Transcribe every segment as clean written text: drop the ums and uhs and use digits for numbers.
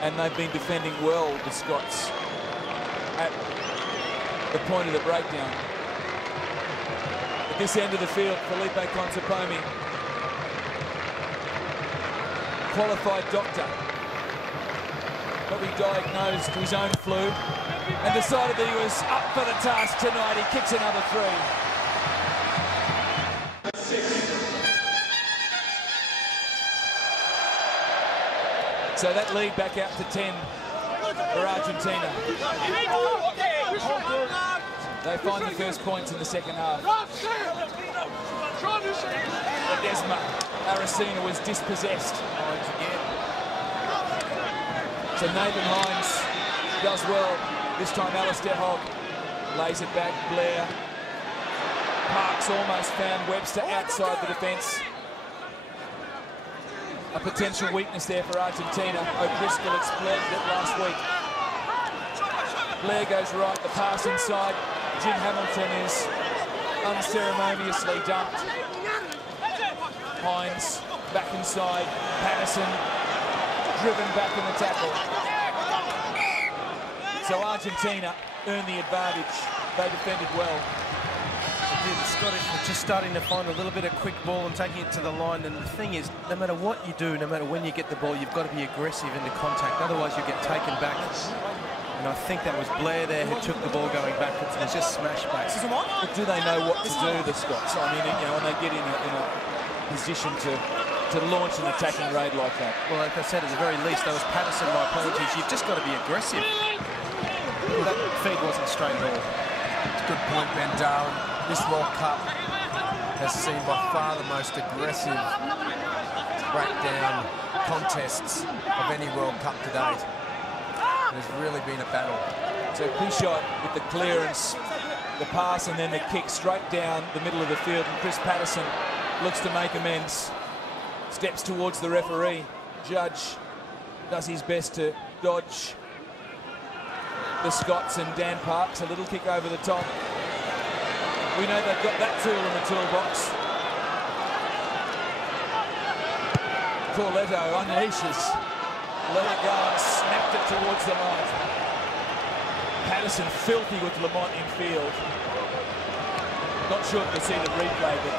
And they've been defending well, the Scots, at the point of the breakdown. At this end of the field, Felipe Consopomi, qualified doctor, probably diagnosed his own flu and decided that he was up for the task tonight. He kicks another 3. So that lead back out to 10 for Argentina. They find the first points in the second half. Ledesma Aracena was dispossessed. So Nathan Hines does well. This time Alistair Hogg lays it back. Blair. Parks almost found Webster outside the defence. A potential weakness there for Argentina. O'Driscoll exploited it last week. Blair goes right, the pass inside. Jim Hamilton is unceremoniously dumped. Hines back inside. Patterson driven back in the tackle. So Argentina earned the advantage. They defended well. The Scottish were just starting to find a little bit of quick ball and taking it to the line. And the thing is, no matter what you do, no matter when you get the ball, you've got to be aggressive into contact. Otherwise, you get taken back. And I think that was Blair there who took the ball going backwards and was just smashed back. But do they know what to do, the Scots? I mean, you know, when they get in a position to launch an attacking raid like that. Well, like I said, at the very least, that was Patterson, my apologies. You've just got to be aggressive. That feed wasn't straight at all. It's a good point, Ben Darwin. This World Cup has seen by far the most aggressive breakdown contests of any World Cup to date. There's really been a battle. So Pichot with the clearance, the pass and then the kick straight down the middle of the field, and Chris Patterson looks to make amends. Steps towards the referee. Judge does his best to dodge the Scots, and Dan Parks, a little kick over the top. We know they've got that tool in the toolbox. Corletto unleashes. Let it go and snapped it towards the line. Patterson filthy with Lamont in field. Not sure if you'll see the replay, but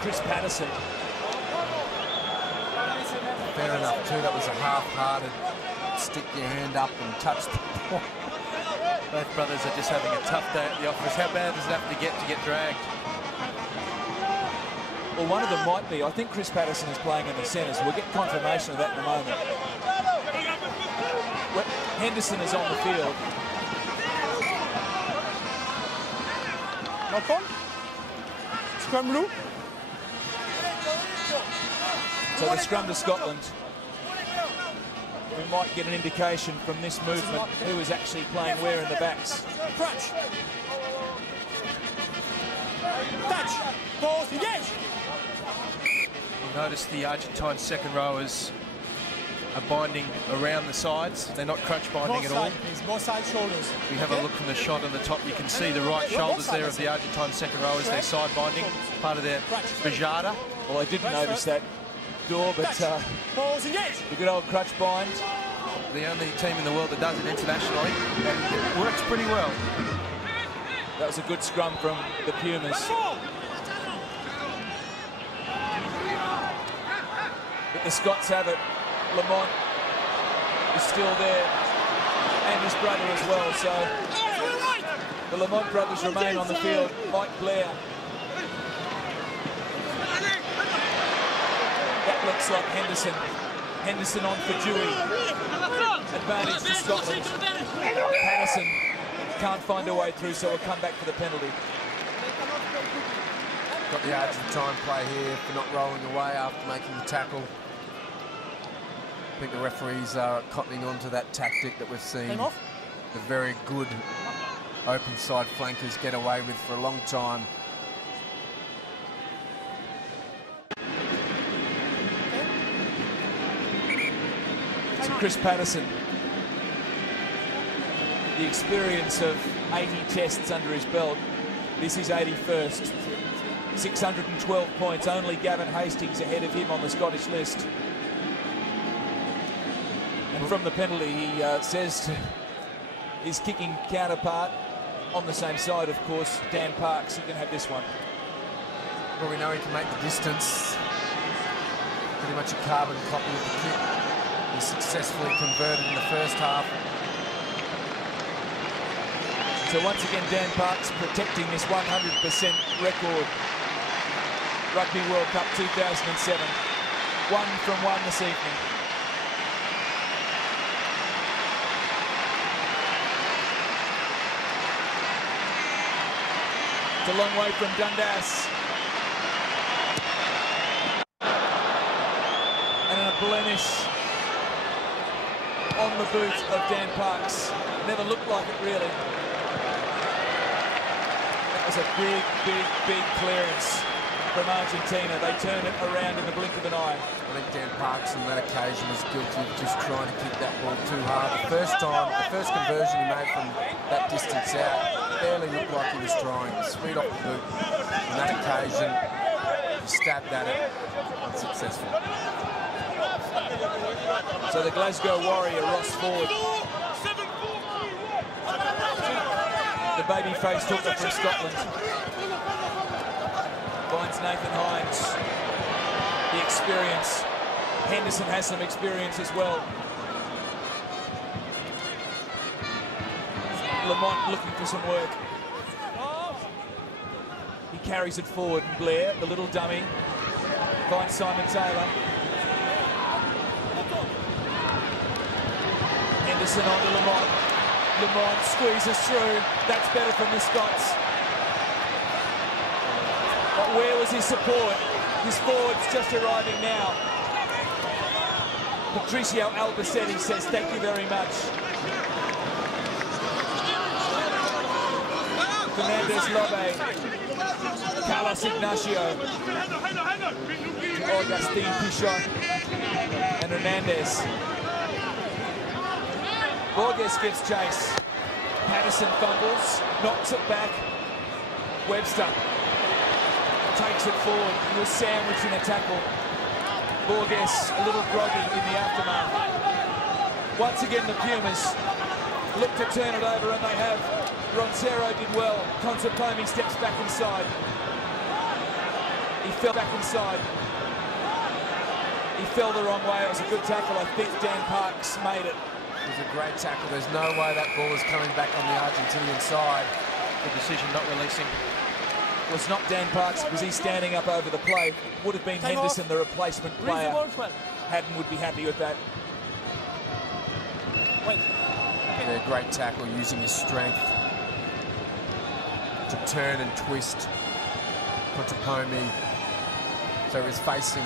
Chris Patterson. Fair enough too, that was a half-hearted stick your hand up and touch the ball. Both brothers are just having a tough day at the office. How bad does it have to get dragged? Well, one of them might be. I think Chris Patterson is playing in the centre, so we'll get confirmation of that in a moment. Henderson is on the field. Knock on. Scrum blue. So the scrum to Scotland. We might get an indication from this movement who is actually playing where in the backs. Crunch. Touch. Balls, engage. You'll notice the Argentine second rowers are binding around the sides. They're not crunch binding at all. Both side shoulders. We have a look from the shot on the top. You can see the right shoulders there of the Argentine second rowers. They're side binding, part of their bajada. Well, I didn't notice that door, but the good old crutch bind. The only team in the world that does it internationally, and it works pretty well. That was a good scrum from the Pumas. But the Scots have it. Lamont is still there, and his brother as well. So the Lamont brothers remain on the field. Mike Blair. That looks like Henderson. Henderson on for Dewey. Advantage to Scotland. Patterson can't find a way through, so we'll come back for the penalty. Got the Argentine play here for not rolling away after making the tackle. I think the referees are cottoning on to that tactic that we've seen the very good open side flankers get away with for a long time. So Chris Patterson, the experience of 80 tests under his belt. This is 81st. 612 points, only Gavin Hastings ahead of him on the Scottish list. And from the penalty, he says to his kicking counterpart, on the same side, of course, Dan Parks, you can have this one. Well, we know he can make the distance. Pretty much a carbon copy of the kick. He successfully converted in the first half. So once again, Dan Parks protecting this 100% record. Rugby World Cup 2007. 1 from 1 this evening. It's a long way from Dundas. And a blemish on the boot of Dan Parks. Never looked like it, really. That was a big clearance from Argentina. They turn it around in the blink of an eye. I think Dan Parks on that occasion was guilty of just trying to kick that ball too hard. The first conversion he made from that distance out, barely looked like he was trying. Sweet off the boot. On that occasion, he stabbed at it, unsuccessful. So the Glasgow Warrior, Ross Ford. The baby-faced hooker from Scotland. Finds Nathan Hines. The experience. Henderson has some experience as well. Lamont looking for some work. He carries it forward. Blair, the little dummy, finds Simon Taylor. Henderson onto Lamont. Lamont squeezes through. That's better from the Scots. But where was his support? His forward's just arriving now. Patricio Albacetti says thank you very much. Fernandez Lobe, Carlos Ignacio, Augustin Pichon, and Hernandez. Borges gives chase. Patterson fumbles, knocks it back. Webster takes it forward. He was sandwiched in a tackle. Borges a little groggy in the aftermath. Once again, the Pumas look to turn it over, and they have. Roncero did well. Consopomi steps back inside. He fell back inside. He fell the wrong way. It was a good tackle. I think Dan Parks made it. It was a great tackle. There's no way that ball is coming back on the Argentinian side. Good decision not releasing. Well, it's not Dan Parks because he's standing up over the play. Would have been Henderson, the replacement player. Haddon would be happy with that. Yeah, great tackle using his strength to turn and twist Consopomi. So he was facing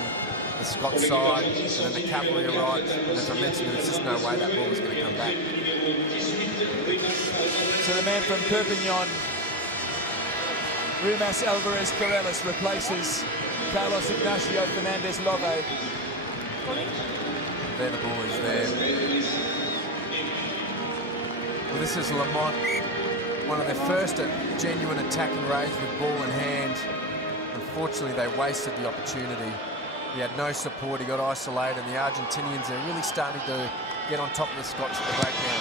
the Scots side, and then the cavalry arrived. And as I mentioned, there's just no way that ball was going to come back. So the man from Perpignan, Rumas Alvarez Corrales, replaces Carlos Ignacio Fernandez Lobe. There the boys there. Well, this is Lamont, one of their first genuine attacking raids with ball in hand. Unfortunately, they wasted the opportunity. He had no support, he got isolated, and the Argentinians are really starting to get on top of the Scots at the breakdown.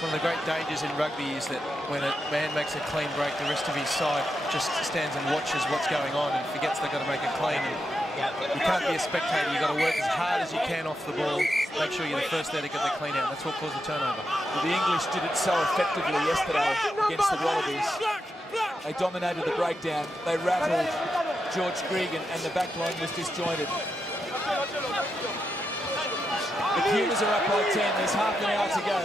One of the great dangers in rugby is that when a man makes a clean break, the rest of his side just stands and watches what's going on and forgets they've got to make it clean. And you can't be a spectator, you've got to work as hard as you can off the ball, make sure you're the first there to get the clean out. That's what caused the turnover. Well, the English did it so effectively yesterday against the Wallabies. They dominated the breakdown, they rattled George Gregan, and the back line was disjointed. The Pumas are up by 10, there's half an hour to go.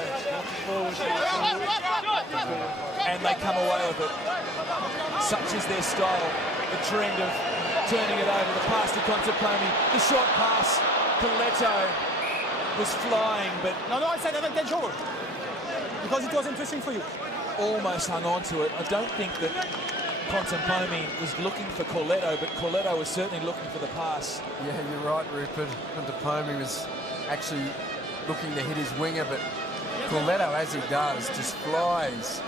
And they come away with it. Such is their style, the trend of turning it over, the pass to Consopomi, the short pass, Coletto was flying, but... No, I said advantage over. Because it was interesting for you. Almost hung on to it. I don't think that Consopomi was looking for Coletto, but Coletto was certainly looking for the pass. Yeah, you're right, Rupert. Consopomi was actually looking to hit his winger, but Coletto, as he does, just flies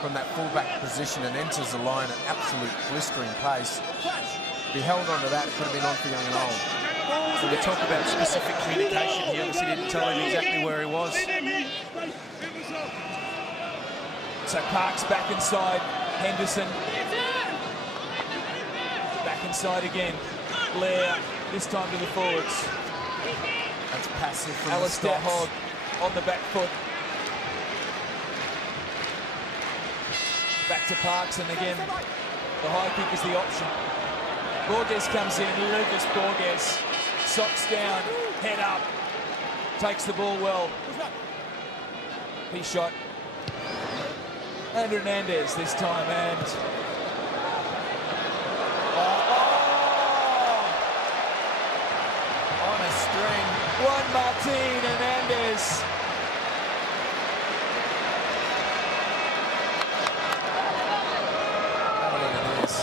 from that fullback position and enters the line at absolute blistering pace. If he held on to that, it could have been on for young and old. And we talk about specific communication. He obviously didn't tell him exactly where he was. So Parks back inside. Henderson. Back inside again. Blair, this time to the forwards. That's passive from Alistair Hogg on the back foot. Back to Parks, and again, the high kick is the option. Borges comes in, Lucas Borges, socks down, head up, takes the ball well. He shot. And Hernandez this time, and... on a string. Juan Martin Hernandez. Have a look at this.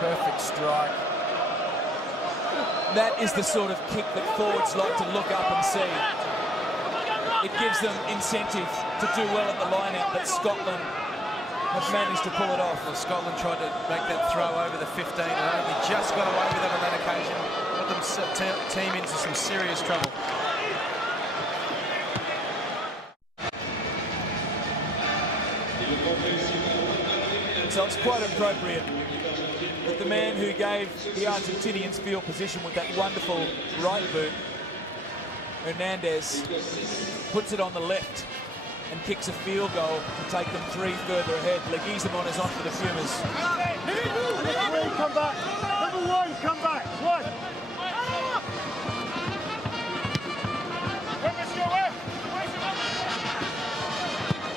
Perfect strike. That is the sort of kick that forwards like to look up and see. It gives them incentive to do well at the line-out, but Scotland have managed to pull it off. Well, Scotland tried to make that throw over the 15 and only just got away with it on that occasion. Got them team into some serious trouble. So it's quite appropriate that the man who gave the Argentinians field position with that wonderful right boot, Hernandez, puts it on the left and kicks a field goal to take them 3 further ahead. Leguizamon is on for the Pumas. Come back. Number 1, come back. 1.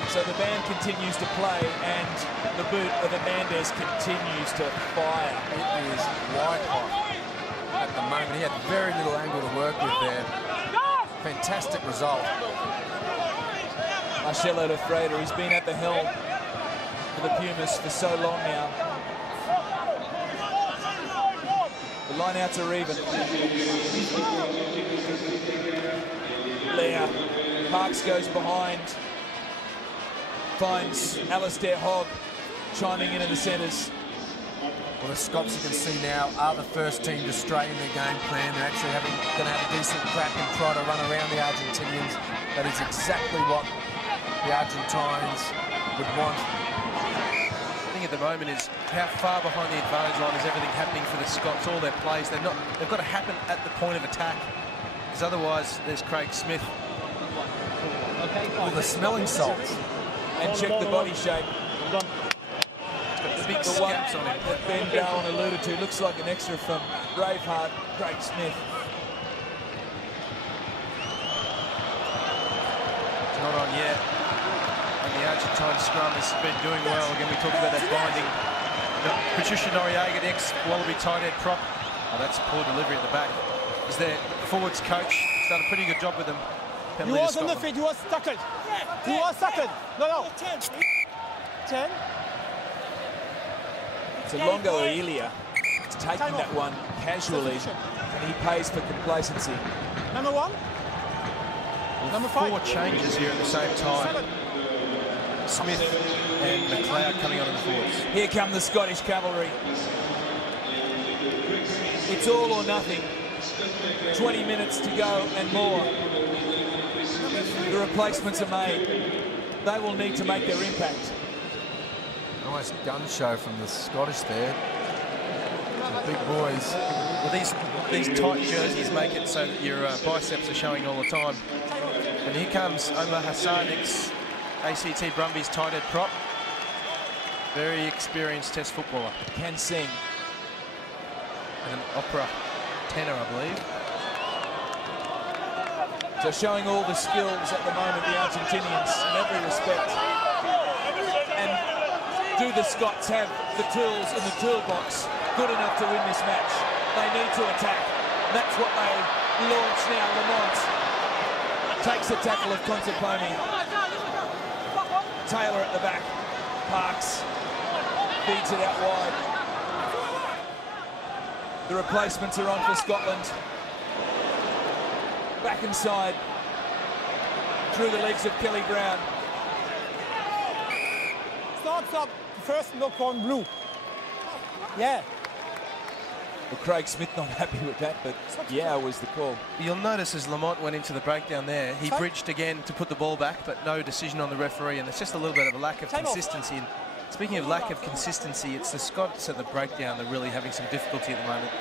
So the band continues to play, and the boot of Hernandez continues to fire. It is white hot at the moment. He had very little angle to work with there. Fantastic result. Marcelo de Freitas, he's been at the helm for the Pumas for so long now. The lineouts are even. Blair, Parks goes behind, finds Alistair Hogg chiming in the centres. Well, the Scots, you can see now, are the first team to stray in their game plan. They're actually going to have a decent crack and try to run around the Argentinians. That is exactly what the Argentines would want. The thing at the moment is how far behind the advantage line is everything happening for the Scots. All their plays, they've got to happen at the point of attack, because otherwise there's Craig Smith. Well, the smelling salts. And check the body shape. The big The one scabs on him. that Ben Gowan alluded to looks like an extra from Braveheart, Craig Smith. It's not on yet. And the Argentine scrum has been doing well. Again, we talked about that binding. Patricia Noriega, the ex-Wallaby tight head prop. Oh, that's poor delivery at the back. Is their forwards coach. He's done a pretty good job with them. He was on the feet, he was tackled. He was tackled. No. 10. So Longo Elia is taking that one casually, and he pays for complacency. Number 1. Well, Number 5. 4 changes here at the same time. 7. Smith and McLeod coming on in the forwards. Here come the Scottish cavalry. It's all or nothing. 20 minutes to go and more. The replacements are made. They will need to make their impact. Nice gun show from the Scottish there. The big boys. Well, these tight jerseys make it so that your biceps are showing all the time. And here comes Omar Hassan, ex-ACT Brumbies tight head prop. Very experienced Test footballer. Can sing. And an opera tenor, I believe. So showing all the skills at the moment, the Argentinians, in every respect. And do the Scots have the tools in the toolbox good enough to win this match? They need to attack. That's what they launch now. Lamont takes the tackle of Consaponi. Taylor at the back. Parks feeds it out wide. The replacements are on for Scotland. Back inside, through the legs of Kelly Brown. Stop. First look on blue. Yeah. Well, Craig Smith not happy with that, but yeah, was the call. You'll notice as Lamont went into the breakdown there, he bridged again to put the ball back, but no decision on the referee, and it's just a little bit of a lack of consistency. And speaking of lack of consistency, it's the Scots at the breakdown that are really having some difficulty at the moment.